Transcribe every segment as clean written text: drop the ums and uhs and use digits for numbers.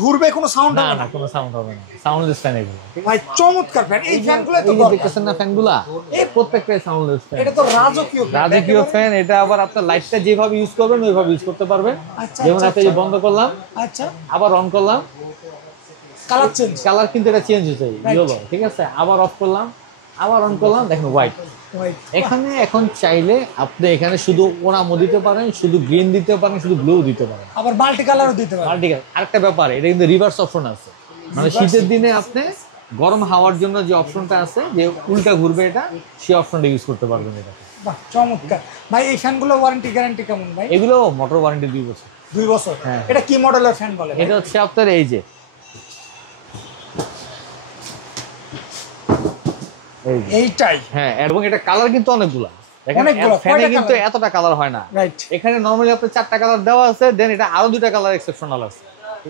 ঘুরবে কোনো সাউন্ড হবে না, কোনো সাউন্ড হবে না, সাউন্ডলেস ফ্যান এগুলো। ভাই চমৎকার ফ্যান, এই ফ্যানগুলো তো দেখতেছেন না ফ্যানগুলা, এই প্রত্যেকটাই সাউন্ডলেস ফ্যান। এটা তো রাজকীয় ফ্যান। এটা আবার আপনার লাইটটা যেভাবে ইউজ করবেন ওইভাবে ইউজ করতে পারবেন। আচ্ছা, যেমন আপনি যে বন্ধ করলাম, আচ্ছা আবার অন করলাম, কালার কিন্তু এটা চেঞ্জ হচ্ছে ইয়েলো, ঠিক আছে। আবার অফ করলাম, আবার অন করলাম, দেখেন হোয়াইট। এখানে এখন চাইলে আপনি এখানে শুধু ওনামো দিতে পারেন, শুধু গ্রিন দিতে পারেন, শুধু ব্লু দিতে পারেন, আবার মাল্টি কালারও দিতে পারেন। Multi colour. আরেকটা ব্যাপার, এটা কিন্তু রিভার্স অপশন আছে, মানে শীতের দিনে আপনি গরম হাওয়ার জন্য যে অপশনটা আছে, যে উল্টা ঘুরবে এটা, সেই অপশনটা ইউজ করতে পারবেন এটা। বাহ চমৎকার ভাই। এই ফ্যানগুলো ওয়ারেন্টি গ্যারান্টি কেমন ভাই? এগুলো মোটর ওয়ারেন্টি 2 বছর। 2 বছর? হ্যাঁ। এটা কি মডেলের ফ্যান বলে? এটা হচ্ছে আপনার এই যে এইটাই। হ্যাঁ, এবং এটা কালার কিন্তু অনেকগুলা। দেখেন ফ্যানে কিন্তু এতটা কালার হয় না। রাইট। এখানে নরমালি আপনার 4টা কালার দেওয়া আছে, দেন এটা আরো 2টা কালার এক্সেপশনাল আছে।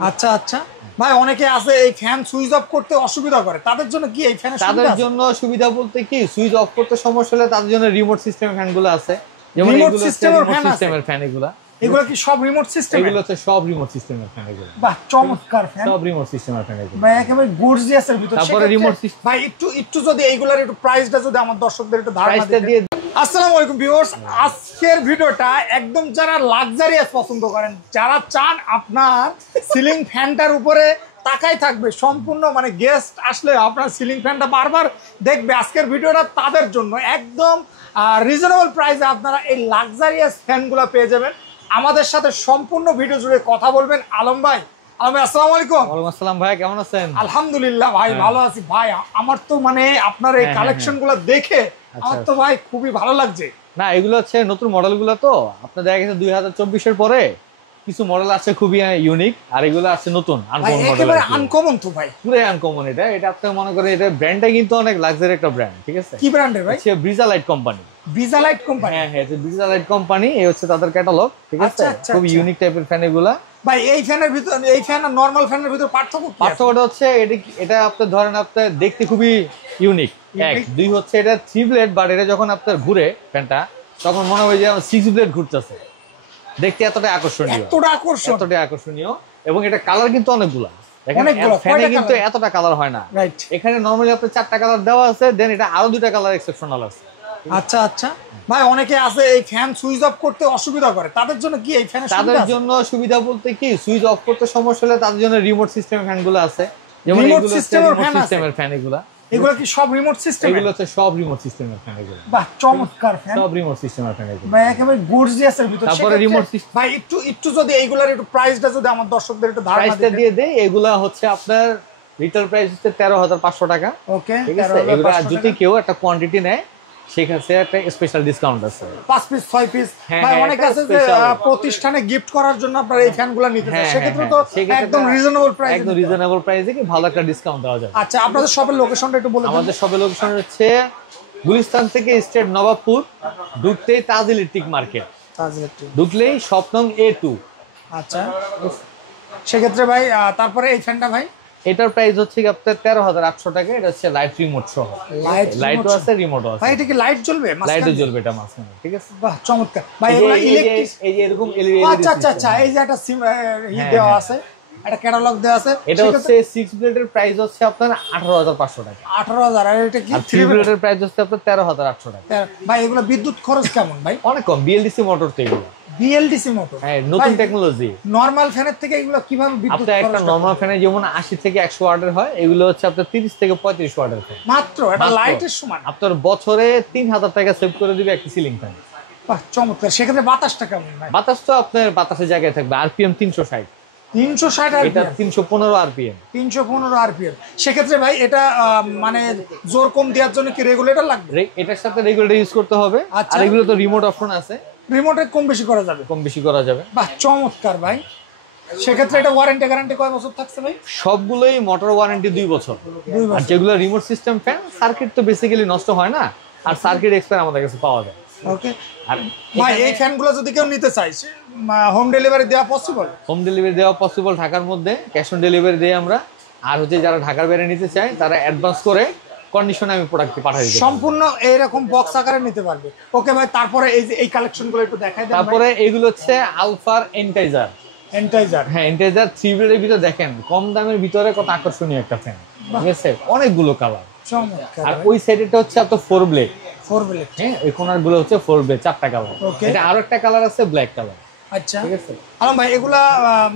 আচ্ছা আচ্ছা ভাই, অনেকে আছে এই ফ্যান সুইচ অফ করতে অসুবিধা করে, তাদের জন্য কি এই ফ্যানের সুবিধা? তাদের জন্য সুবিধা বলতে কি, সুইচ অফ করতে সমস্যা হলে তাদের জন্য রিমোট সিস্টেমের ফ্যানগুলো আছে, যেমন এগুলো সিস্টেমের ফ্যান। এগুলো কি সব রিমোট সিস্টেম? এগুলো হচ্ছে সব রিমোট সিস্টেমের ফ্যান। এগুলো বাহ চমৎকার ফ্যান, সব রিমোট সিস্টেমের ফ্যান এগুলো ভাই একেবারে গর্জিয়াস এর ভিতর। তারপরে রিমোট সিস্টেম ভাই একটু যদি এইগুলার একটু প্রাইসটা যদি আমার দর্শকদের একটু ধারণা দিয়ে। আসসালামু আলাইকুম ভিউয়ার্স, আজকের ভিডিওটা একদম যারা লাক্সারিয়াস পছন্দ করেন, যারা চান আপনার সিলিং ফ্যানটার উপরে তাকাই থাকবে সম্পূর্ণ, মানে গেস্ট আসলে আপনার সিলিং ফ্যানটা বারবার দেখবে, আজকের ভিডিওটা তাদের জন্য একদম রিজনেবল প্রাইসে আপনারা এই লাক্সারিয়াস ফ্যানগুলো পেয়ে যাবেন। আমাদের সাথে সম্পূর্ণ ভিডিও জুড়ে কথা বলবেন আলম ভাই। আলম ভাই আসসালামু আলাইকুম। ওয়ালাইকুম আসসালাম ভাই, কেমন আছেন? আলহামদুলিল্লাহ ভাই, ভালো আছি ভাই। আমার তো মানে আপনার এই কালেকশনগুলো দেখে আমার তো ভাই খুবই ভালো লাগছে। না, এগুলো হচ্ছে নতুন মডেলগুলো, তো আপনার দেখা গেছে 2024 এর পরে কিছু মডেল আছে খুবই ইউনিক, আর এগুলো আছে নতুন আনকমন মডেল। একেবারে আনকমন তো ভাই, পুরো আনকমন। এটা আপনি মনে করেন, এটা ব্র্যান্ডটা কিন্তু অনেক লাক্সারি একটা ব্র্যান্ড, ঠিক আছে। কি ব্র্যান্ডের ভাই? হচ্ছে ব্রিজালাইট কোম্পানি। ব্রিজালাইট কোম্পানি? হ্যাঁ, এটা ব্রিজালাইট কোম্পানি, এই হচ্ছে তাদের ক্যাটালগ, ঠিক আছে। খুব ইউনিক টাইপের ফ্যান এগুলা ভাই। এই ফ্যানের ভিতর, এই ফ্যান আর নরমাল ফ্যানের ভিতর পার্থক্যটা হচ্ছে এটা আপনার ধরেন আপনার দেখতে খুবই ইউনিক। এক, দুই হচ্ছে এটা 3 ব্লেড, বাট এটা যখন আপনার ঘুরে ফ্যানটা, তখন মনে হয় যে 6 ব্লেড ঘুরতেছে। দেখতে এতটা আকর্ষণীয়, এবং এটা কালার কিন্তু অনেকগুলা। দেখেন ফ্যানে কিন্তু এতটা কালার হয় না। এখানে নরমালি আপনার 4টা কালার দেওয়া আছে, দেন এটা আরো 2টা কালার এক্সেপশনাল আছে। আচ্ছা আচ্ছা ভাই, অনেকে আছে এই ফ্যান সুইচ অফ করতে অসুবিধা করে, তাদের জন্য কি এই ফ্যানের সুবিধা? তাদের জন্য সুবিধা বলতে কি, সুইচ অফ করতে সমস্যা হলে তাদের জন্য রিমোট সিস্টেমের ফ্যানগুলো আছে, যেমন এগুলো সিস্টেমের ফ্যান। এগুলো কি সব রিমোট সিস্টেম? এগুলো হচ্ছে সব রিমোট সিস্টেমের ফ্যান এগুলো। বাহ চমৎকার ফ্যান, সব রিমোট সিস্টেমের ফ্যান এগুলো ভাই একেবারে গর্জিয়াস এর ভিতর। তারপরে রিমোট সিস্টেম ভাই একটু যদি এইগুলার একটু প্রাইসটা যদি আমার দর্শকদের একটু ধারণা দিয়ে দেই। এগুলা হচ্ছে আপনার রিটেল প্রাইস হচ্ছে 13,500 টাকা। ওকে, ঠিক আছে। এগুলা যদি কেউ একটা কোয়ান্টিটি নেয়, সেক্ষেত্রে একটা স্পেশাল ডিসকাউন্ট আছে, 5 পিস 6 পিস। ভাই অনেক আছে যে প্রতিষ্ঠানে গিফট করার জন্য আপনারা এই ফ্যানগুলো নিতে চান, সেক্ষেত্রে তো একদম রিজনেবল প্রাইসে কি ভালো একটা ডিসকাউন্ট দেওয়া যাবে। আচ্ছা, আপনাদের শপের লোকেশনটা একটু বলুন। আমাদের শপের লোকেশন হচ্ছে গুলিস্তান থেকে স্টেট নবাবপুর, ঢুকতেই তাজ ইলেকট্রিক মার্কেট, ঢুকলেই শপ নং A2। আচ্ছা, সেক্ষেত্রে ভাই তারপরে এই ফ্যানটা ভাই, এটার প্রাইস হচ্ছে কি আপনার 13,800 টাকা। এটা হচ্ছে লাইট রিমোট সহ, লাইটও আছে, রিমোটও আছে। ভাই এটা কি লাইট জ্বলবে? লাইটও জ্বলবে এটা মাঝখানে, ঠিক আছে। বাহ চমৎকার ভাই। এগুলা ইলেকট্রিক, এই যে এরকম এলইডি। আচ্ছা, এই যে একটা সিম দেওয়া আছে, একটা ক্যাটালগ দেওয়া আছে। এটা হচ্ছে 6 ব্লেডের প্রাইস হচ্ছে আপনার 18,500 টাকা। 18,000। আর এটা কি 3 ব্লেডের প্রাইস হচ্ছে আপনার 13,800 টাকা। ভাই এগুলো বিদ্যুৎ খরচ কেমন ভাই? অনেক কম, বিএলডিসি মোটর তো এগুলো। BLDC motor? হ্যাঁ, নতুন টেকনোলজি। নরমাল ফ্যানের থেকে এগুলো কিভাবে বিদ্যুৎ খরচ? একটা নরমাল ফ্যানে যেমন 80 থেকে 100 ওয়াটের হয়, এগুলো হচ্ছে আপনার 30 থেকে 35 ওয়াটের ফ্যান মাত্র। এটা লাইটের সমান। আপনার বছরে 3,000 টাকা সেভ করে দিবে একটা সিলিং ফ্যান। বাহ চমৎকার। সেক্ষেত্রে বাতাসটা কেমন ভাই? বাতাস তো আপনার বাতাসের জায়গায় থাকবে। আরপিএম 360। 360 আর এটা 315 আরপিএম। 315 আরপিএম। সেক্ষেত্রে ভাই এটা মানে জোর কম দেওয়ার জন্য কি রেগুলেটর লাগবে? এটার সাথে রেগুলেটর ইউজ করতে হবে। আর এগুলো তো রিমোট অপশন আছে, রিমোটে কম বেশি করা যাবে। বাহ চমৎকার ভাই। সেক্ষেত্রে এটা ওয়ারেন্টি গ্যারান্টি কয় বছর থাকছে ভাই? সবগুলোই মোটর ওয়ারেন্টি 2 বছর। আর যেগুলো রিমোট সিস্টেম ফ্যান, সার্কিট তো বেসিক্যালি নষ্ট হয় না, আর সার্কিট এক্সপায়ার আমাদের কাছে পাওয়া যায়। ওকে। আর ভাই এই ফ্যানগুলো যদি কেউ নিতে চায়, হোম ডেলিভারি দেওয়া পসিবল? হোম ডেলিভারি দেওয়া পসিবল, ঢাকার মধ্যে ক্যাশ অন ডেলিভারি দেই আমরা। আর হচ্ছে যারা ঢাকার বাইরে নিতে চায়, তারা অ্যাডভান্স করে কন্ডিশনে আমি প্রোডাক্ট পাঠাই দিই। সম্পূর্ণ এইরকম বক্স আকারে নিতে পারবে। ওকে ভাই, তারপরে এই যে এই কালেকশনগুলো একটু দেখাই দেন। তারপরে এগুলো হচ্ছে আলফার এন্টাইজার এন্টাইজার। হ্যাঁ এন্টাইজার 3 ব্লেডের ভিতরে দেখেন কম দামের ভিতরে কত আকর্ষণীয় একটা ফ্যান, ঠিক আছে, অনেকগুলো কালার। আর ওই সাইডেটা হচ্ছে আপনার 4 ব্লেড, 4 ব্লেড। হ্যাঁ ওই কোনার গুলো হচ্ছে 4 ব্লেড, 4টা কালার। Okay. এটা আরো একটা কালার আছে ব্ল্যাক কালার। আচ্ছা ঠিক আছে, আলম ভাই এগুলা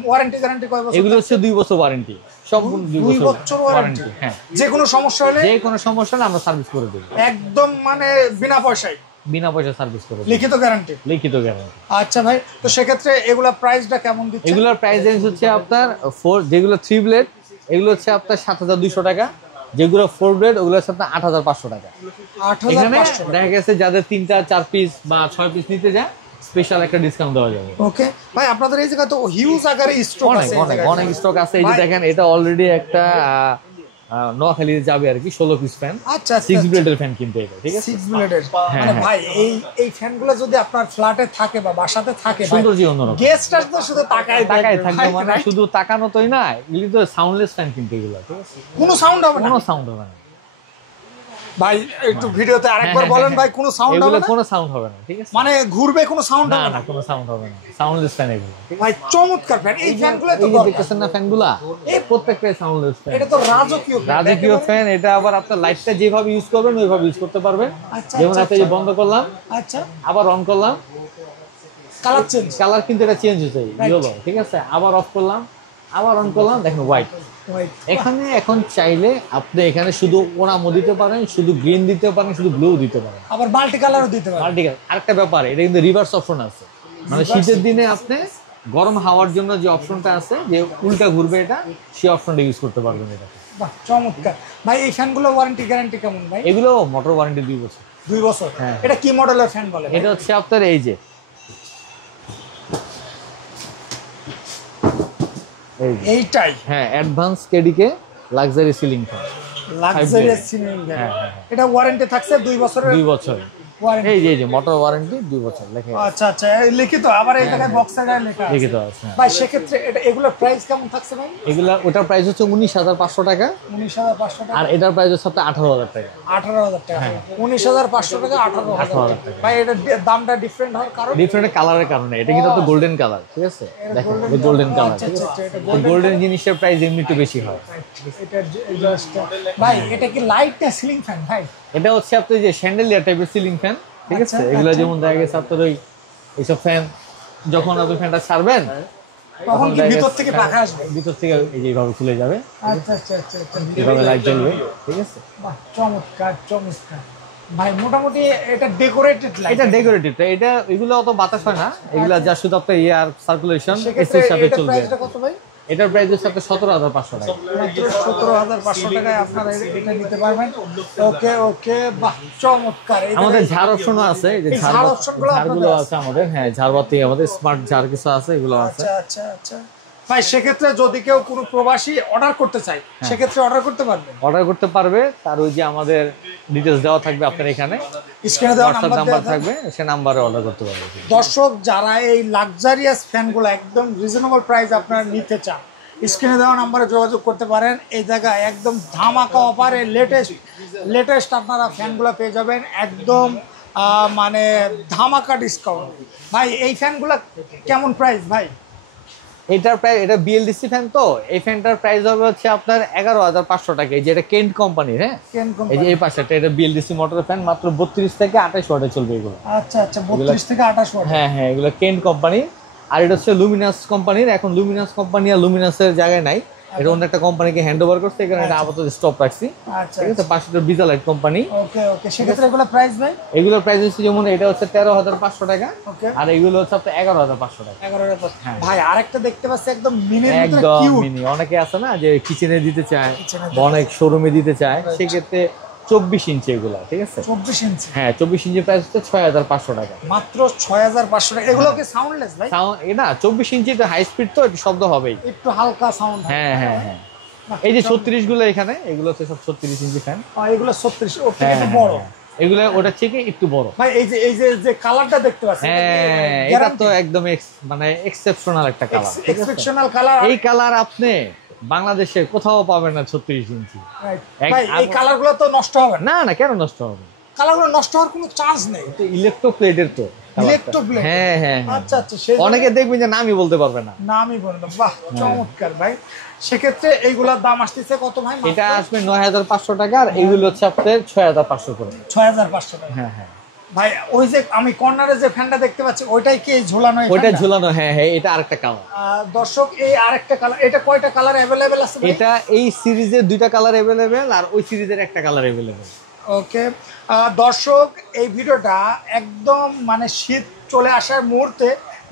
ওয়ারেন্টি গ্যারান্টি কয় বছর? এগুলো হচ্ছে 2 বছর ওয়ারেন্টি, সম্পূর্ণ 2 2 বছর বছর ওয়ারেন্টি। হ্যাঁ যে কোনো সমস্যা হলে যে কোনো সমস্যা হলে আমরা সার্ভিস করে দেব, একদম মানে বিনা পয়সায়, বিনা পয়সা সার্ভিস করে দেব, লিখিত গ্যারান্টি। লিখিত গ্যারান্টি। আচ্ছা ভাই, তো সেক্ষেত্রে এগুলা প্রাইসটা কেমন দিচ্ছেন? এগুলোর প্রাইস রেঞ্জ হচ্ছে আপনার 4, যেগুলো 3 ব্লেড এগুলো হচ্ছে আপনার 7200 টাকা, যেগুলো 4 ব্লেড ওগুলো হচ্ছে আপনার 8500 টাকা। এখানে 8500 দেখা গেছে যাদের 3টা 4 পিস বা 6 পিস নিতে যায় স্পেশাল একটা ডিসকাউন্ট দেওয়া যাবে। ওকে ভাই, আপনাদের এই জায়গায় তো হিউজ আকারে স্টক অনেক আছে, অনেক অনেক স্টক আছে। এই যে দেখেন এটা অলরেডি একটা নোয়াখালী যাবে আর কি 16 পিস ফ্যান, আচ্ছা 6 ব্লেডের ফ্যান কিনতে এটা, ঠিক আছে 6 ব্লেডের। হ্যাঁ, মানে হ্যাঁ। ভাই এই ফ্যানগুলো যদি আপনার ফ্ল্যাটে থাকে বা বাসাতে থাকে, সুন্দর জি অন্যরকম। গেস্ট আসলে শুধু তাকায় টাকায় থাকবে ভাই, মানে right? শুধু টাকানো তোই না, এগুলি তো সাউন্ডলেস ফ্যান কিনতে এগুলো, ঠিক আছে কোনো সাউন্ড হবে না কোনো সাউন্ড হবে না ভাই, একটু ভিডিওতে আরেকবার হ্যাঁ, বলেন হ্যাঁ, ভাই, কোনো সাউন্ড এগুলো হবে না কোনো সাউন্ড হবে না, ঠিক আছে মানে ঘুরবে, কোনো সাউন্ড না হবে না না কোনো সাউন্ড হবে না, সাউন্ডলেস ফ্যান এগুলো। ভাই চমৎকার ফ্যান, এই ফ্যানগুলো তো এই যে দরকার। দেখতেছেন না ফ্যানগুলা, এই প্রত্যেকটাই সাউন্ডলেস ফ্যান, এটা তো রাজকীয় fan, রাজকীয় একেবারে। ফ্যান। এটা আবার আপনার লাইটটা যেভাবে ইউজ করবেন ওইভাবে ইউজ করতে পারবেন। আচ্ছা, যেমন আচ্ছা, আপনি যে বন্ধ করলাম আচ্ছা আবার অন করলাম, কালার চেঞ্জ। কালার কিন্তু এটা চেঞ্জ হচ্ছে ইয়েলো, ঠিক আছে, আবার অফ করলাম আবার অন করলাম, দেখেন হোয়াইট। এখানে এখন চাইলে আপনি এখানে শুধু ওনামো দিতে পারেন, শুধু গ্রিন দিতে পারেন, শুধু ব্লু দিতে পারেন, আবার মাল্টি কালারও দিতে পারবেন। মাল্টিকালার। আরেকটা ব্যাপার, এটা কিন্তু রিভার্স অপশন আছে, মানে শীতের দিনে আপনি গরম হাওয়ার জন্য যে অপশনটা আছে যে উল্টা ঘুরবে এটা, সেই অপশনটা ইউজ করতে পারবেন এটা। বাহ চমৎকার ভাই, এই ফ্যানগুলো ওয়ারেন্টি গ্যারান্টি কেমন ভাই? এগুলো মোটর ওয়ারেন্টি 2 বছর। 2 বছর। হ্যাঁ। এটা কি মডেলের ফ্যান বলে ভাই? এটা হচ্ছে আপনার এই যে এই যে, এইটাই হ্যাঁ advance KDK luxury ceiling fan, luxurious ceiling fan. হ্যাঁ, হ্যাঁ, এটা ওয়ারেন্টি থাকছে 2 বছরের 2 বছর। ওয়ারেন্টি। এই যে মোটর ওয়ারেন্টি 2 বছর লেখা আছে, আচ্ছা আচ্ছা, এই লিখিত আবার এই জায়গায় বক্সে লেখা আছে। লিখিত আছে। হ্যাঁ। ভাই সেক্ষেত্রে এটা এগুলোর প্রাইস কেমন থাকছে ভাই? এগুলা ওটার প্রাইস হচ্ছে 19,500 টাকা, 19,500 টাকা, আর এটার প্রাইস হচ্ছে আপনার 18,000 টাকা। 18,000 টাকা। 19,500 টাকা, 18,000 18,000 টাকা। ভাই এটা দামটা ডিফারেন্ট হওয়ার কারণ? ডিফারেন্ট কালারের কারণে, এটা কিন্তু আপনার গোল্ডেন কালার, ঠিক আছে, দেখেন গোল্ডেন কালার, আচ্ছা ঠিক আচ্ছা আছে, আচ্ছা, এটা গোল্ডেন জিনিসের প্রাইস এমনি একটু বেশি হয়। এটা জাস্ট ভাই, এটা কি লাইট না সিলিং ফ্যান ভাই? এটা হচ্ছে আপনার যে শ্যান্ডেলিয়ার টাইপের সিলিং ফ্যান, ঠিক আছে, আচ্ছা, এগুলো আচ্ছা। যেমন দেখা গেছে আপনার ওই এইসব ফ্যান যখন আপনি ফ্যানটা ছাড়বেন তখন কি দেখা ভিতর গেছে থেকে পাখা আসবে? ভিতর থেকে এই যে এইভাবে খুলে যাবে, আচ্ছা আচ্ছা আচ্ছা আচ্ছা, এইভাবে লাইট জ্বলবে, ঠিক আছে। বাহ চমৎকার চমৎকার ভাই, মোটামুটি এটা ডেকোরেটেড লাইট। এটা ডেকোরেটিভ, এটা এগুলো অত বাতাস হয় না, এগুলো যা শুধু আপনার এয়ার সার্কুলেশন সেক্ষেত্রে এসির সাথে এটা চলবে। প্রাইসটা কত ভাই? এটার প্রাইস হচ্ছে আপনার 17,500 টাকা। মাত্র 17,500 টাকায় আপনারা এটা নিতে পারবেন। ওকে ওকে, বাহ চমৎকার। এই আমাদের জায়গায়- ঝাড় অপশনও আছে, এই যে এই ঝাড় অপশনগুলো ঝাড়গুলো আপনাদের আছে আমাদের, হ্যাঁ ঝাড়বাতি আমাদের স্মার্ট ঝাড় কিছু আছে, এগুলো আছে। আচ্ছা আচ্ছা আচ্ছা ভাই, সেক্ষেত্রে যদি কেউ কোনো প্রবাসী অর্ডার করতে চায় সেক্ষেত্রে অর্ডার করতে পারবেন? অর্ডার করতে পারবে, তার ওই যে আমাদের ডিটেলস দেওয়া থাকবে আপনার এখানে, স্ক্রিনে দেওয়া হোয়াটসঅ্যাপ নাম্বার নাম্বার দেওয়া থাকবে। থাকবে, সে নাম্বারে অর্ডার করতে পারবে। দর্শক যারা এই লাক্সারিয়াস ফ্যানগুলো একদম রিজনেবল প্রাইস আপনারা নিতে চান, স্ক্রিনে দেওয়া নাম্বারে যোগাযোগ করতে পারেন। এই জায়গায় একদম ধামাকা অফারে লেটেস্ট আপনারা ফ্যানগুলো পেয়ে যাবেন একদম মানে ধামাকা ডিসকাউন্ট। ভাই এই ফ্যানগুলো কেমন প্রাইস ভাই? এটার প্রাইস, এটা বিএলডিসি ফ্যান, তো এই ফ্যানটার প্রাইস হবে হচ্ছে আপনার 11,500 টাকা। এই যে এটা কেন্ট কোম্পানির, হ্যাঁ কেন এই যে কোম্পানি? এই পাশেটা এটা বিএলডিসি মোটর ফ্যান, মাত্র 32 থেকে 28 ওয়াটে চলবে এগুলো। আচ্ছা আচ্ছা, 32 থেকে 28 ওয়াট। হ্যাঁ হ্যাঁ, এগুলো কেন্ট কোম্পানি। আর এটা হচ্ছে লুমিনাস কোম্পানির। এখন লুমিনাস কোম্পানি আর লুমিনাসের জায়গায় নাই, এটা অন্য একটা কোম্পানিকে হ্যান্ড ওভার করছে, এখানে এটা আপাতত স্টপ রাখছি, আচ্ছা ঠিক আছে। পাশেটা বিজালাইট কোম্পানি। ওকে ওকে, সেক্ষেত্রে এগুলো প্রাইস ভাই? এগুলোর প্রাইস হচ্ছে যেমন এটা হচ্ছে 13,500 টাকা, ওকে, আর এগুলো হচ্ছে আপনার 11,500 টাকা। 11,000। হ্যাঁ। ভাই আরেকটা দেখতে পাচ্ছি একদম মিনির ভিতরে একদম কিউট। মিনি, অনেকে আছে না যে কিচেনে দিতে চায় Kitchen এ বা অনেক শোরুমে দিতে চায়, সেক্ষেত্রে 24 ইঞ্চি এগুলো, ঠিক আছে। 24 ইঞ্চি হ্যাঁ 24 ইঞ্চি প্রাইস হচ্ছে 6,500 টাকা। মাত্র 6,500 টাকা। এগুলো কি সাউন্ডলেস ভাই? এ না 24 ইঞ্চি তো হাই স্পিড, তো একটু শব্দ হবেই। একটু হালকা সাউন্ড। হ্যাঁ হ্যাঁ হ্যাঁ, এই যে 36 গুলো এখানে, এগুলো হচ্ছে সব 36 ইঞ্চি ফ্যান। এগুলো 36, ওকে হ্যাঁ একটু হ্যাঁ, বড়। এগুলো ওটা থেকে একটু বড়। ভাই এই যে কালারটা দেখতে পাচ্ছি, হ্যাঁ এটা তো একদম মানে এক্সেপশনাল একটা কালার, এক্সেপশনাল কালার। এই কালার আপনি বাংলাদেশে কোথাও পাবেন না 36 ইঞ্চি। ভাই এই কালারগুলো তো নষ্ট হবে না? না না, কেন নষ্ট হবে? কালারগুলো নষ্ট হওয়ার কোনো চান্স নেই। ইলেকট্রো প্লেটের তো ইলেকট্রো ব্লেড। হ্যাঁ হ্যাঁ আচ্ছা আচ্ছা, সেই অনেকে দেখবেন যে নামই বলতে পারবে না। নামই বলে দাও। বাহ, চমৎকার ভাই। সেক্ষেত্রে এইগুলার দাম আসতেছে কত ভাই? এটা আসবে 9500 টাকা, আর এইগুলো হচ্ছে আপনার 6500 করে। 6500 টাকা। হ্যাঁ হ্যাঁ ভাই ওই যে আমি কর্নারে যে ফ্যানটা দেখতে পাচ্ছি ওইটাই কি এই ঝোলানো? এই ওইটা ফ্যানটা? ঝুলানো, হ্যাঁ হ্যাঁ, এটা আরেকটা কালার। দর্শক এই আরেকটা কালার, এটা কয়টা কালার অ্যাভেলেবেল আছে ভাই? এটা এই সিরিজের 2টা কালার अवेलेबल, আর ওই সিরিজের একটা কালার अवेलेबल। ওকে দর্শক, এই ভিডিওটা একদম মানে শীত চলে আসার মুহূর্তে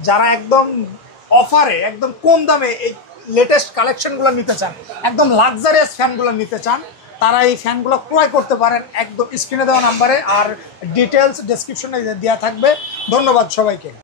যারা একদম অফারে একদম কম দামে এই লেটেস্ট কালেকশনগুলো নিতে চান, একদম লাক্সারিয়াস ফ্যানগুলো নিতে চান, তারা এই ফ্যানগুলো ক্রয় করতে পারেন একদম স্ক্রিনে দেওয়া নাম্বারে, আর ডিটেলস ডেসক্রিপশনে দেওয়া থাকবে। ধন্যবাদ সবাইকে।